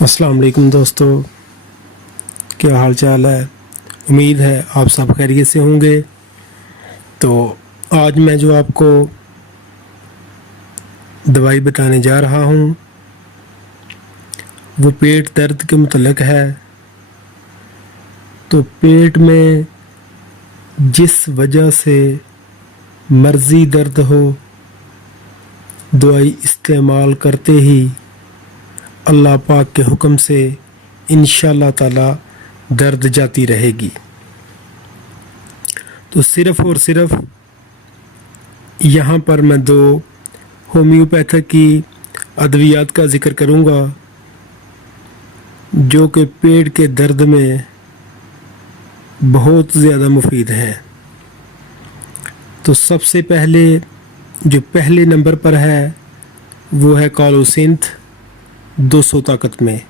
अस्सलाम वालेकुम दोस्तों, क्या हाल चाल है। उम्मीद है आप सब खैरियत से होंगे। तो आज मैं जो आपको दवाई बताने जा रहा हूँ वो पेट दर्द के मुतल्लिक़ है। तो पेट में जिस वजह से मर्ज़ी दर्द हो, दवाई इस्तेमाल करते ही अल्लाह पाक के हुक्म से इंशाअल्लाह ताला दर्द जाती रहेगी। तो सिर्फ़ और सिर्फ यहाँ पर मैं 2 होम्योपैथिक की अद्वियात का ज़िक्र करूँगा जो कि पेट के दर्द में बहुत ज़्यादा मुफीद हैं। तो सबसे पहले जो पहले नंबर पर है वो है कालोसिंथ 200 ताकत में।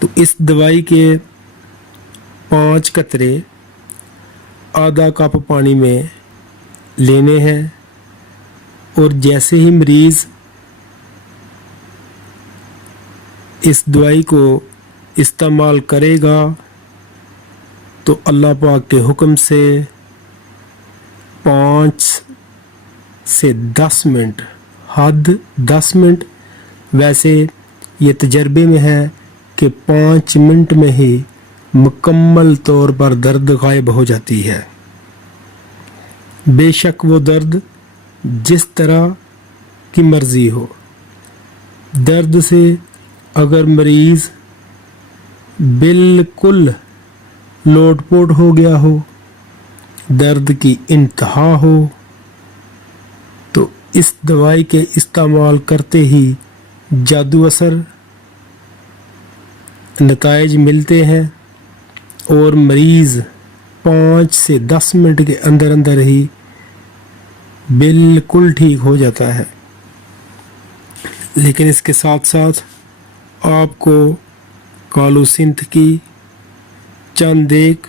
तो इस दवाई के 5 कतरे आधा कप पानी में लेने हैं और जैसे ही मरीज़ इस दवाई को इस्तेमाल करेगा तो अल्लाह पाक के हुक्म से 5 से 10 मिनट, हद 10 मिनट, वैसे ये तजर्बे में है कि 5 मिनट में ही मुकम्मल तौर पर दर्द गायब हो जाती है। बेशक वो दर्द जिस तरह की मर्ज़ी हो। दर्द से अगर मरीज़ बिल्कुल लोटपोट हो गया हो, दर्द की इंतहा हो, तो इस दवाई के इस्तेमाल करते ही जादू असर नताइज मिलते हैं और मरीज़ 5 से 10 मिनट के अंदर अंदर ही बिल्कुल ठीक हो जाता है। लेकिन इसके साथ साथ आपको कालोसिंथ की चंद एक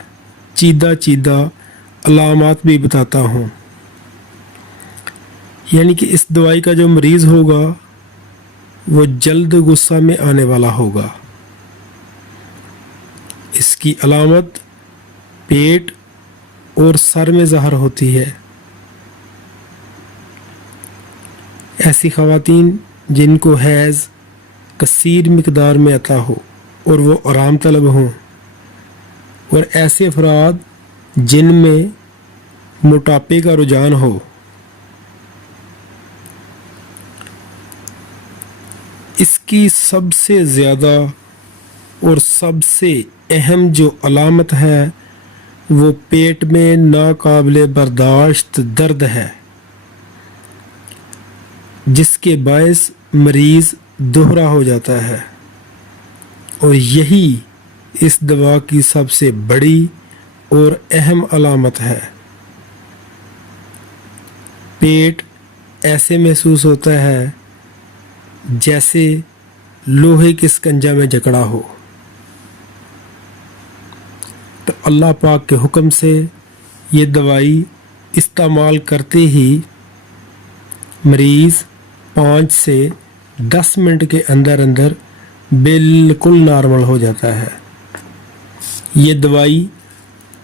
चीदा अलामात भी बताता हूँ। यानी कि इस दवाई का जो मरीज़ होगा वो जल्द गुस्सा में आने वाला होगा। इसकी अलामत पेट और सर में ज़हर होती है। ऐसी ख़वातीन जिनको हैज़ कसीर मिक़दार में आता हो और वो आराम तलब हों, और ऐसे अफराद जिनमें मोटापे का रुझान हो, इसकी सबसे ज़्यादा और सबसे अहम जो अलामत है वो पेट में नाकाबिले बर्दाश्त दर्द है, जिसके बायस मरीज़ दोहरा हो जाता है। और यही इस दवा की सबसे बड़ी और अहम अलामत है। पेट ऐसे महसूस होता है जैसे लोहे के स्कंजा में जकड़ा हो। तो अल्लाह पाक के हुक्म से ये दवाई इस्तेमाल करते ही मरीज़ 5 से 10 मिनट के अंदर अंदर बिल्कुल नॉर्मल हो जाता है। ये दवाई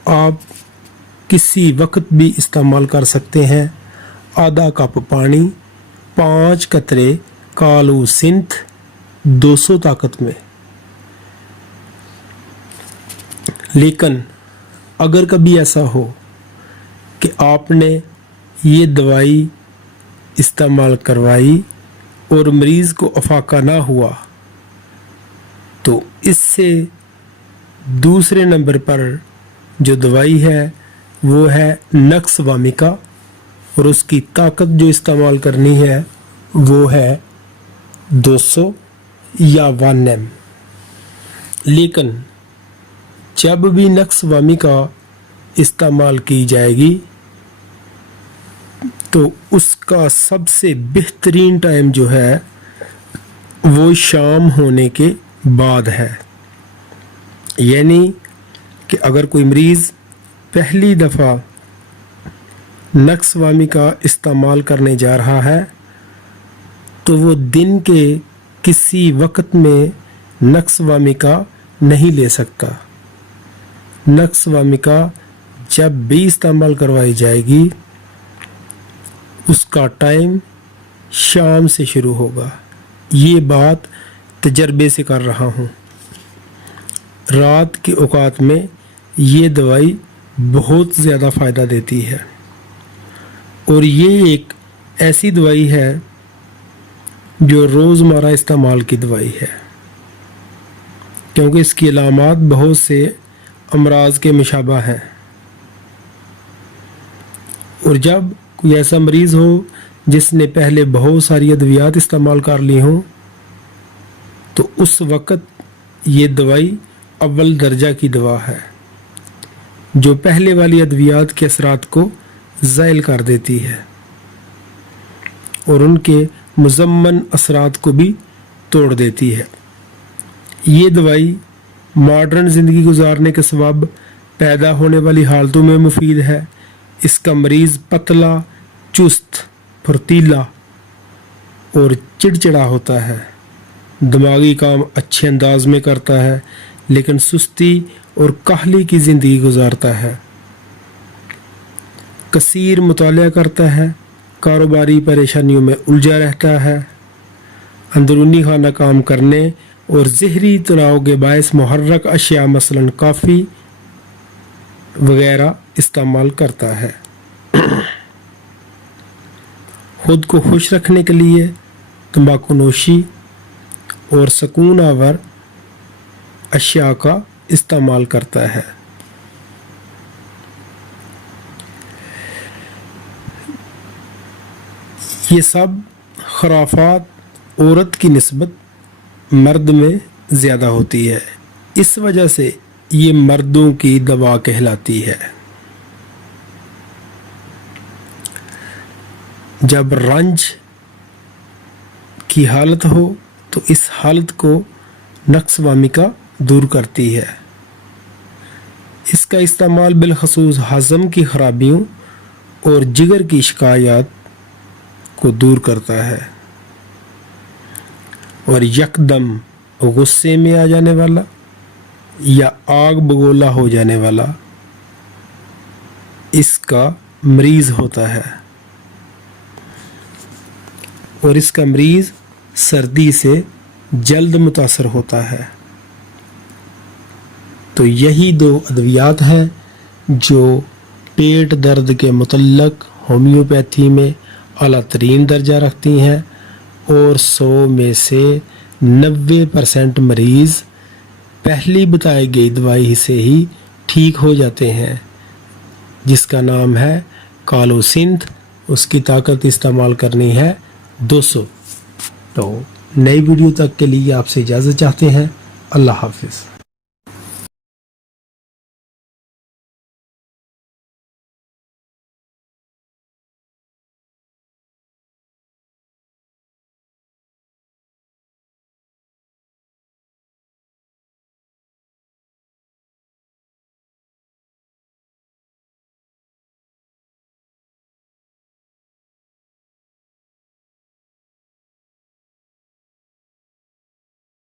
आप किसी वक्त भी इस्तेमाल कर सकते हैं। आधा कप पानी, 5 कतरे कालोसिंथ 200 ताकत में। लेकिन अगर कभी ऐसा हो कि आपने ये दवाई इस्तेमाल करवाई और मरीज़ को अफाका ना हुआ, तो इससे दूसरे नंबर पर जो दवाई है वो है नक्स वामिका, और उसकी ताकत जो इस्तेमाल करनी है वो है 200 या 1 ml। लेकिन जब भी नक्स वामिका इस्तेमाल की जाएगी तो उसका सबसे बेहतरीन टाइम जो है वो शाम होने के बाद है। यानी कि अगर कोई मरीज़ पहली दफ़ा नक्स वामिका इस्तेमाल करने जा रहा है तो वो दिन के किसी वक्त में नक्स वामिका नहीं ले सकता। नक्स वामिका जब भी इस्तेमाल करवाई जाएगी उसका टाइम शाम से शुरू होगा। ये बात तजर्बे से कर रहा हूँ। रात के औकात में ये दवाई बहुत ज़्यादा फ़ायदा देती है और ये एक ऐसी दवाई है जो रोज़मर्रा इस्तेमाल की दवाई है, क्योंकि इसकी अलामात बहुत से अमराज के मुशाबा हैं। और जब कोई ऐसा मरीज़ हो जिसने पहले बहुत सारी अद्वियात इस्तेमाल कर ली हों तो उस वक़्त ये दवाई अव्वल दर्जा की दवा है जो पहले वाली अद्वियात के असरात को ज़ाइल कर देती है और उनके मुज़म्मन असरात को भी तोड़ देती है। ये दवाई मॉडर्न ज़िंदगी गुजारने के सबब पैदा होने वाली हालतों में मुफीद है। इसका मरीज़ पतला, चुस्त, फुर्तीला और चिड़चिड़ा होता है। दिमागी काम अच्छे अंदाज में करता है लेकिन सुस्ती और काहली की ज़िंदगी गुजारता है। कसीर मुतालिया करता है, कारोबारी परेशानियों में उलझा रहता है। अंदरूनी खाना काम करने और ज़हरी तनाव के बायस मुहर्रक अशिया मसलन काफ़ी वगैरह इस्तेमाल करता है। खुद को खुश रखने के लिए तंबाकू नोशी और सुकून आवर अशिया का इस्तेमाल करता है। ये सब खराफात औरत की निस्बत मर्द में ज़्यादा होती है, इस वजह से ये मर्दों की दवा कहलाती है। जब रंज की हालत हो तो इस हालत को नक्स वामिका दूर करती है। इसका इस्तेमाल बिलखसूस हज़म की खराबियों और जिगर की शिकायत को दूर करता है और यकदम गुस्से में आ जाने वाला या आग बगोला हो जाने वाला इसका मरीज़ होता है और इसका मरीज़ सर्दी से जल्द मुतासर होता है। तो यही दो अद्वियात हैं जो पेट दर्द के मुतल्लक होम्योपैथी में आला तरीन दर्जा रखती हैं और 100 में से 90% मरीज़ पहली बताई गई दवाई से ही ठीक हो जाते हैं, जिसका नाम है कालोसिंथ। उसकी ताकत इस्तेमाल करनी है 200। तो नई वीडियो तक के लिए आपसे इजाज़त चाहते हैं। अल्लाह हाफिज़।